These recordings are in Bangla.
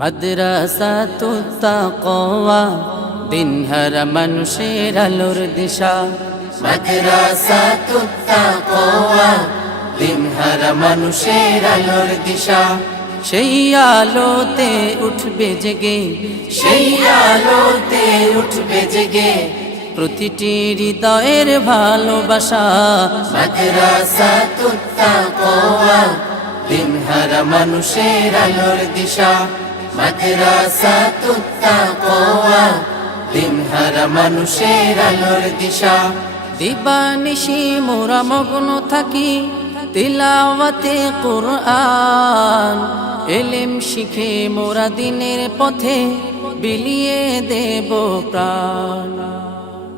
মাদ্রাসাতুত তাকওয়া দিনহার মানুষের আলোর দিশা। মাদ্রাসাতুত তাকওয়া দিনহার মানুষের আলোর দিশা। সেই আলোতে উঠবে জেগে, সেই আলোতে উঠবে জেগে প্রতিটি হৃদয়ের ভালোবাসা। মাদ্রাসাতুত তাকওয়া দিনহার মানুষের আলোর দিশা। মাদ্রাসাতুত তাকওয়া দিনহার মানুষের আলোর দিশা। দিবানিশি মোরা মগ্ন থাকি তিলাওয়াতে কুরআন। ইলম শিখে মোরা দিনের পথে বিলিয়ে দেব প্রাণ।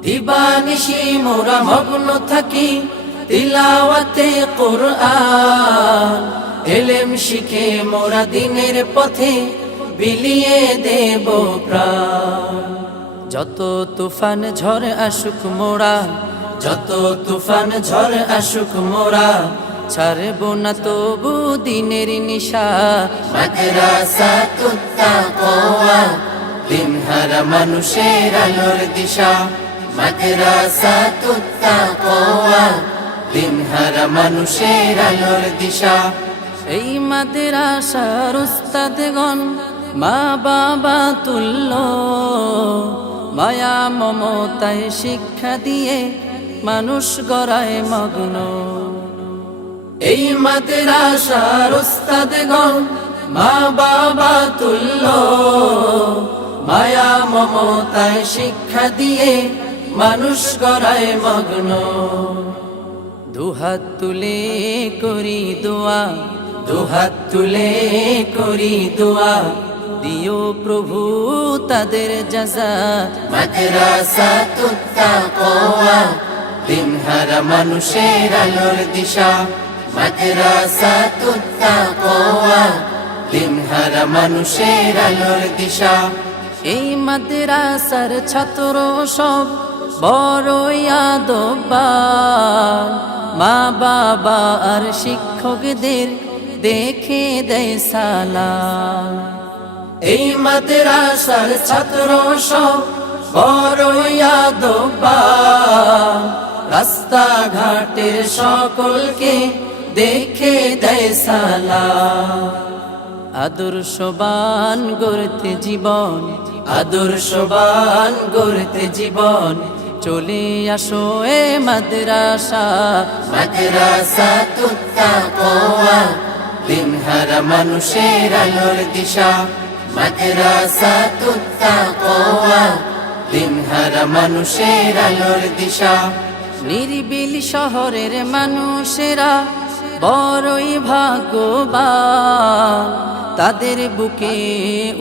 দিবানিশি মোরা মগ্ন থাকি তিলাওয়াতে কুরআন। ইলম শিখে মোরা দিনের পথে বিলিয়ে দেব প্রাণ। যত তুফান ঝড় আসুক মোরা, যত তুফান ঝড় আসুক মোরা ছাড়ব না তবু দিনের নিশা। মাদ্রাসাতুত তাকওয়া দিনহার মানুষের আলোর দিশা। মাদ্রাসাতুত তাকওয়া দিনহার মানুষের আলোর দিশা। এই মাদ্রাসার উস্তাদগণ মা বাবা তুল্য, মায়া মমতায় শিক্ষা দিয়ে মানুষ গড়ায় মগ্ন। এই মাদ্রাসার উস্তাদগণ মা বাবা তুল্য, মায়া মমতায় শিক্ষা দিয়ে মানুষ গড়ায় মগ্ন। দুহাত তুলে করি দোয়া, দুহাত তুলে করি দোয়া দিও প্রভু তাদের জাযা। মাদ্রাসাতুত তাকওয়া দিনহার মানুষের আলোর দিশা। মাদ্রাসাতুত তাকওয়া দিনহার মানুষের আলোর দিশা। এই মাদ্রাসার ছাত্র সব বড়ই আদববান। মা বাবা আর শিক্ষকদের দেখে দেয় সালাম। এই মাদ্রাসার ছাত্র সব বড়ই আদববান। রাস্তা ঘাটের সকলকে দেখে দেয় সালাম। আদর্শবান গড়তে জীবন, আদর্শবান গড়তে জীবন চলে আসো এ মাদ্রাসা। মাদ্রাসাতুত তাকওয়া দিনহার মানুষের আলোর দিশা। মাদ্রাসাতুত তাকওয়া দিনহার মানুষের আলোর দিশা। নিরিবিলি শহরের মানুষেরা বড়ই ভাগ্যবান। তাদের বুকে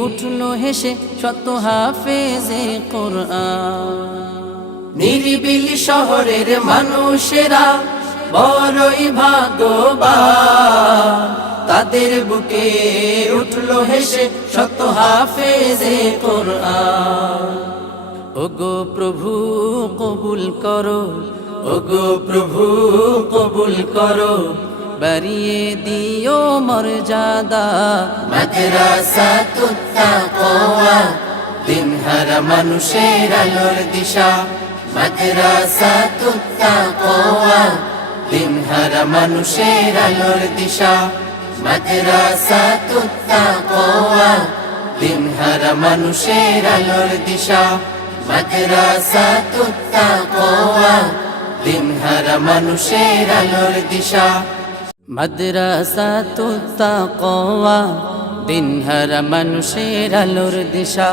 উঠলো হেসে শত হাফেজে কোরআন। নিরিবিলি শহরের মানুষেরা বড়ই ভাগ্যবান। তাদের বুকে উঠলো হেসে শত হাফেজে কোরআন। ওগো প্রভু কবুল করো, ওগো প্রভু কবুল করো বাড়িয়ে দিও মর্যাদা। মাদ্রাসাতুত তাকওয়া দিনহার মানুষের আলোর দিশা। মাদ্রাসাতুত তাকওয়া দিনহার মানুষের আলোর দিশা। মাদ্রাসাতুত তাকওয়া দিনহার মানুষের আলোর দিশা। মাদ্রাসাতুত তাকওয়া দিনহার মানুষের আলোর দিশা। মাদ্রাসাতুত তাকওয়া দিনহার মানুষের আলোর দিশা।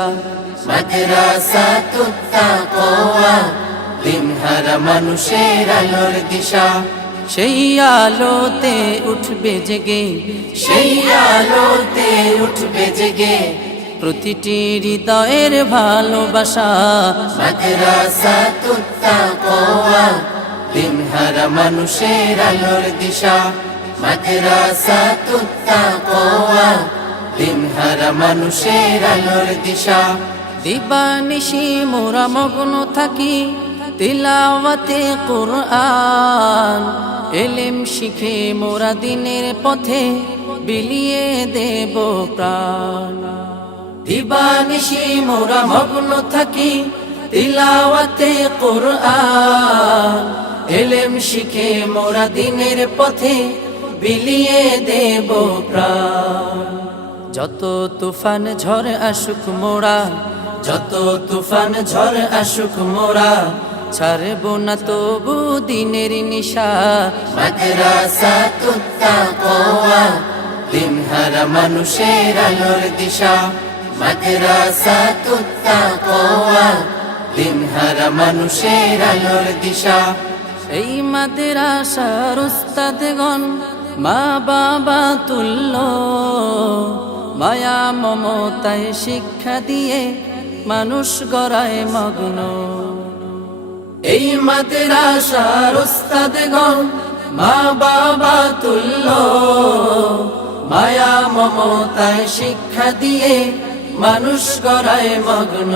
মাদ্রাসাতুত তাকওয়া দিনহার মানুষের আলোর দিশা। সেই আলোতে উঠবে জেগে, সেই আলোতে উঠবে জেগে প্রতিটি হৃদয়ের ভালোবাসা। মাদ্রাসাতুত তাকওয়া দিনহার মানুষের আলোর দিশা। মাদ্রাসাতুত তাকওয়া দিনহার মানুষের আলোর দিশা। দিবানিশি মোরা মগ্ন থাকি তিলাওয়াতে কুরআন। ইলম শিখে মোরা দিনের পথে বিলিয়ে দেব প্রাণ। দিবানিশি মোরা মগ্ন থাকি তিলাওয়াতে কুরআন এলেম শিখে মোরা দিনের পথে বিলিয়ে দেব প্রাণ যত তুফান ঝড় আসুক মোরা যত তুফান ঝড় আসুক মোরা ছাড়ব না তবু দিনের নিশা মাদ্রাসাতুত তাকওয়া দিনহারা মানুষের আলোর দিশা মাদ্রাসাতুত তাকওয়া দিনহারা মানুষের আলোর দিশা এই মাদ্রাসার উস্তাদগণ মা বাবা তুল্য মায়া মমতায় শিক্ষা দিয়ে মানুষ গড়ায় মগ্ন এই মাদ্রাসার উস্তাদগণ মা বাবা তুল্য মায়া মমতায় শিক্ষা দিয়ে মানুষ গড়ায় মগ্ন